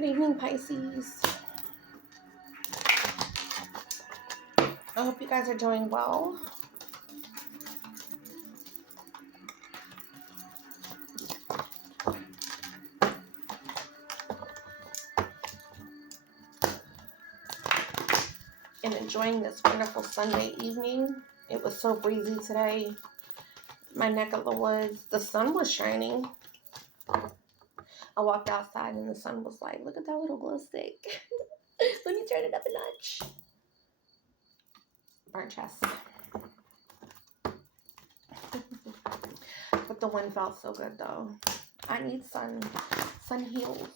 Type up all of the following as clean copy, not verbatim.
Good evening, Pisces. I hope you guys are doing well. And enjoying this wonderful Sunday evening. It was so breezy today. My neck of the woods. The sun was shining. I walked outside and the sun was like, look at that little glow stick. Let me turn it up a notch. Burnt chest. But the wind felt so good though. I need sun. Sun heals.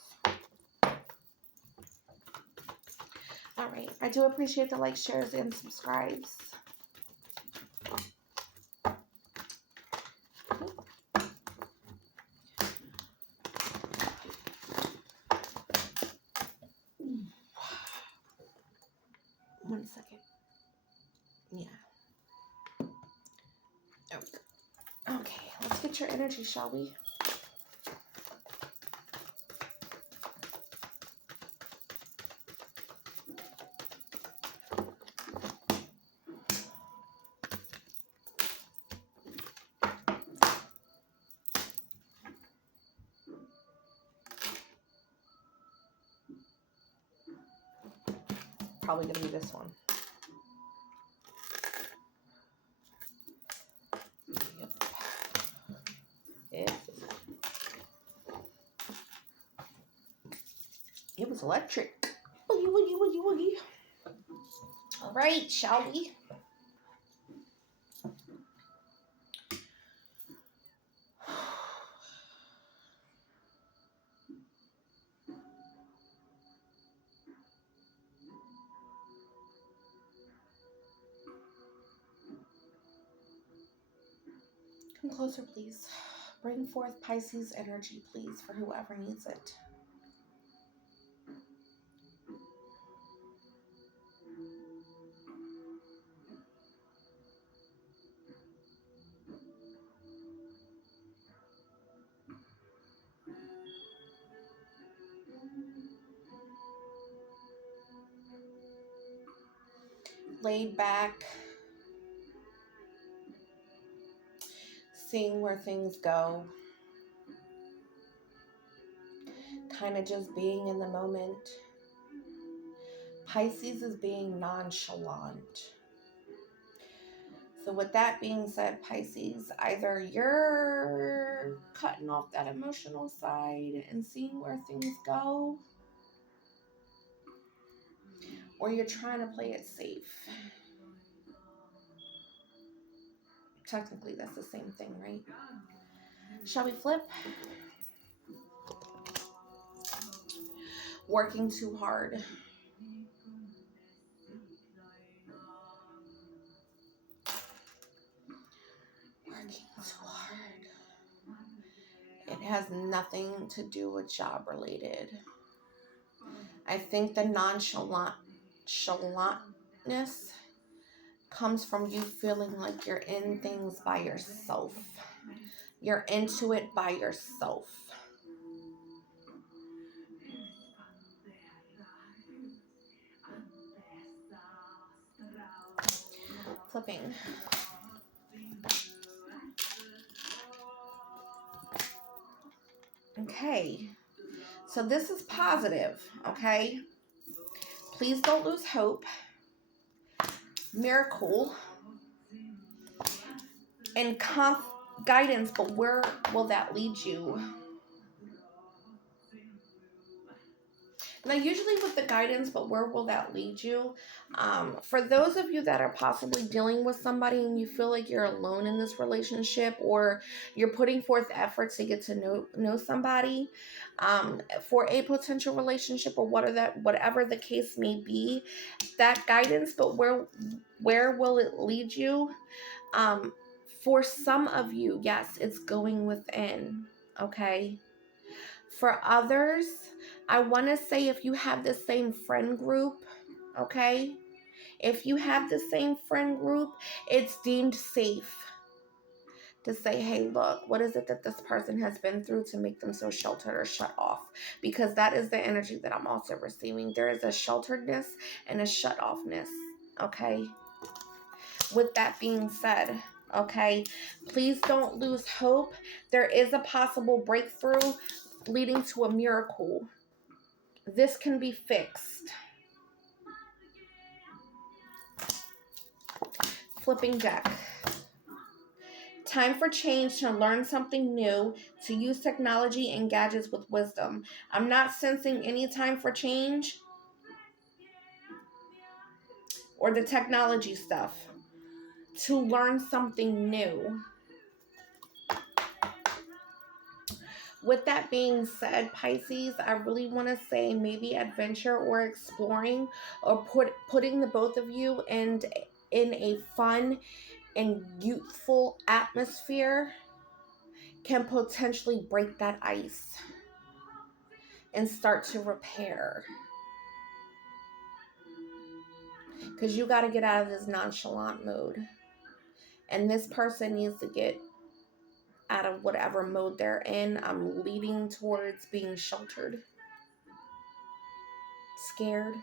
Alright. I do appreciate the likes, shares, and subscribes. One second. Yeah. There we go. Okay, let's get your energy, shall we? Probably gonna be this one. Yep. It was electric. Woogie, woogie, woogie, woogie. All right, shall we? Come closer, please. Bring forth Pisces energy, please, for whoever needs it. Laid back, seeing where things go, kind of just being in the moment. Pisces is being nonchalant. So with that being said, Pisces, either you're cutting off that emotional side and seeing where things go, or you're trying to play it safe. Technically, that's the same thing, right? Shall we flip? Working too hard. Working too hard. It has nothing to do with job related. I think the nonchalantness comes from you feeling like you're in things by yourself. You're into it by yourself. Flipping. Okay. So this is positive, okay? Please don't lose hope. Miracle. And guidance, but where will that lead you? Now, usually with the guidance, but where will that lead you? For those of you that are possibly dealing with somebody and you feel like you're alone in this relationship, or you're putting forth efforts to get to know somebody for a potential relationship, or whatever the case may be, that guidance, but where will it lead you? For some of you, yes, it's going within, okay? For others, I want to say if you have the same friend group, okay? If you have the same friend group, it's deemed safe to say, hey, look, what is it that this person has been through to make them so sheltered or shut off? Because that is the energy that I'm also receiving. There is a shelteredness and a shut offness, okay? With that being said, okay, please don't lose hope. There is a possible breakthrough leading to a miracle. This can be fixed. Flipping deck. Time for change, to learn something new, to use technology and gadgets with wisdom. I'm not sensing any time for change or the technology stuff. To learn something new. With that being said, Pisces, I really want to say maybe adventure or exploring, or putting the both of you in a fun and youthful atmosphere can potentially break that ice and start to repair. Because you got to get out of this nonchalant mode. And this person needs to get out of whatever mode they're in. I'm leading towards being sheltered, scared.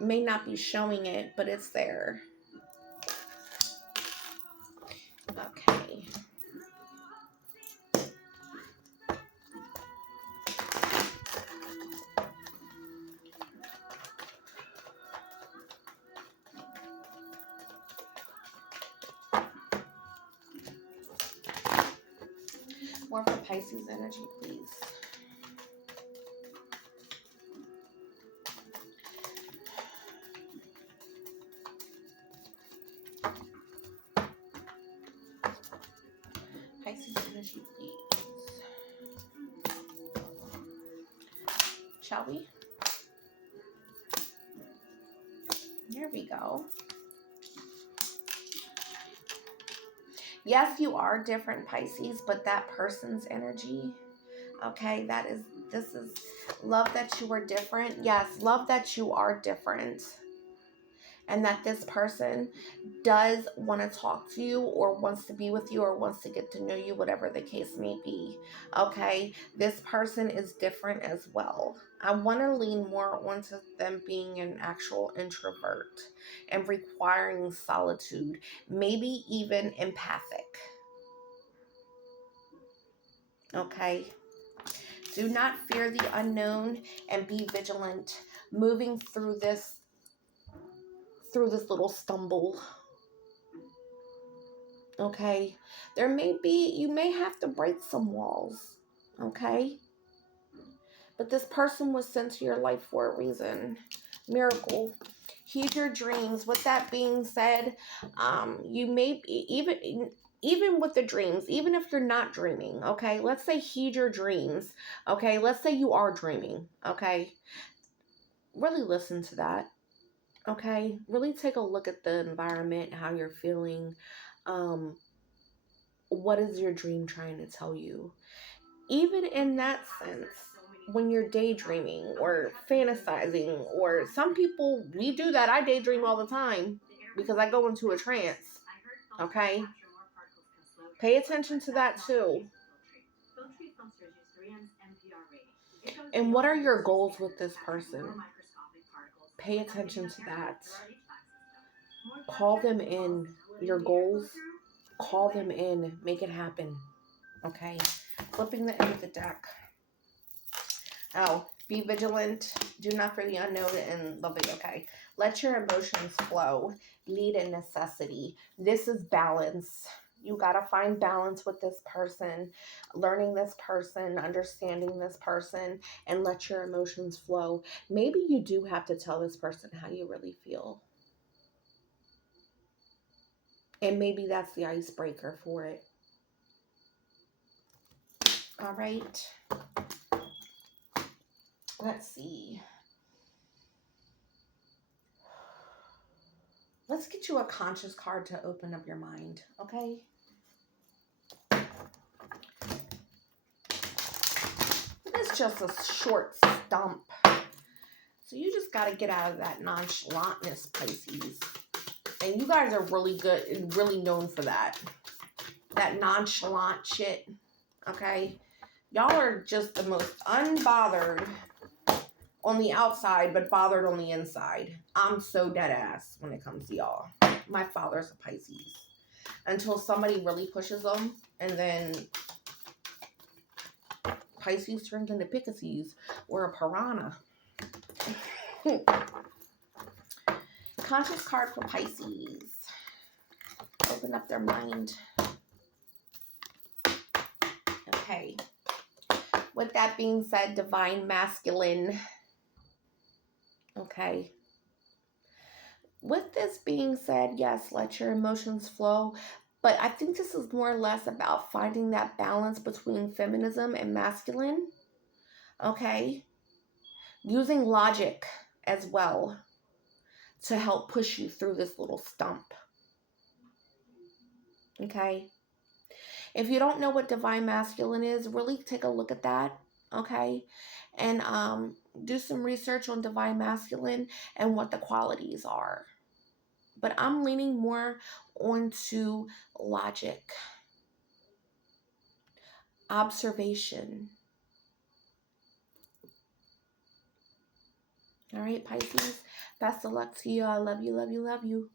May not be showing it, but it's there. Okay. More for Pisces energy, please. Pisces energy, please. Shall we? There we go. Yes, you are different, Pisces, but that person's energy, okay, this is love that you are different. Yes, love that you are different. And that this person does want to talk to you, or wants to be with you, or wants to get to know you, whatever the case may be. Okay, this person is different as well. I want to lean more onto them being an actual introvert and requiring solitude, maybe even empathic. Okay, do not fear the unknown and be vigilant moving through this little stumble. Okay, you may have to break some walls. Okay, but this person was sent to your life for a reason. Miracle. Heed your dreams. With that being said, you may be, even with the dreams, even if you're not dreaming, okay, let's say heed your dreams. Okay, let's say you are dreaming. Okay, really listen to that. Okay, really take a look at the environment, how you're feeling. What is your dream trying to tell you? Even in that sense, when you're daydreaming or fantasizing, or some people, we do that. I daydream all the time because I go into a trance. Okay? Pay attention to that too. And what are your goals with this person? Pay attention to that. Call them in. Your goals, call them in. Make it happen. Okay? Flipping the end of the deck. Oh, be vigilant. Do not fear the unknown and love it. Okay. Let your emotions flow. Lead in necessity. This is balance. You got to find balance with this person, learning this person, understanding this person, and let your emotions flow. Maybe you do have to tell this person how you really feel. And maybe that's the icebreaker for it. All right. Let's see. Let's get you a conscious card to open up your mind, okay? It's just a short stump. So you just got to get out of that nonchalantness, Pisces. And you guys are really good and really known for that. That nonchalant shit. Okay? Y'all are just the most unbothered on the outside, but bothered on the inside. I'm so dead ass when it comes to y'all. My father's a Pisces. Until somebody really pushes them, and then Pisces turns into Pisces or a piranha. Conscious card for Pisces. Open up their mind. Okay. With that being said, divine masculine. Okay. With this being said, yes, let your emotions flow. But I think this is more or less about finding that balance between feminism and masculine. Okay. Using logic as well to help push you through this little stump. Okay. If you don't know what divine masculine is, really take a look at that. Okay. And do some research on divine masculine and what the qualities are. But I'm leaning more onto logic, observation. All right, Pisces. Best of luck to you. I love you, love you, love you.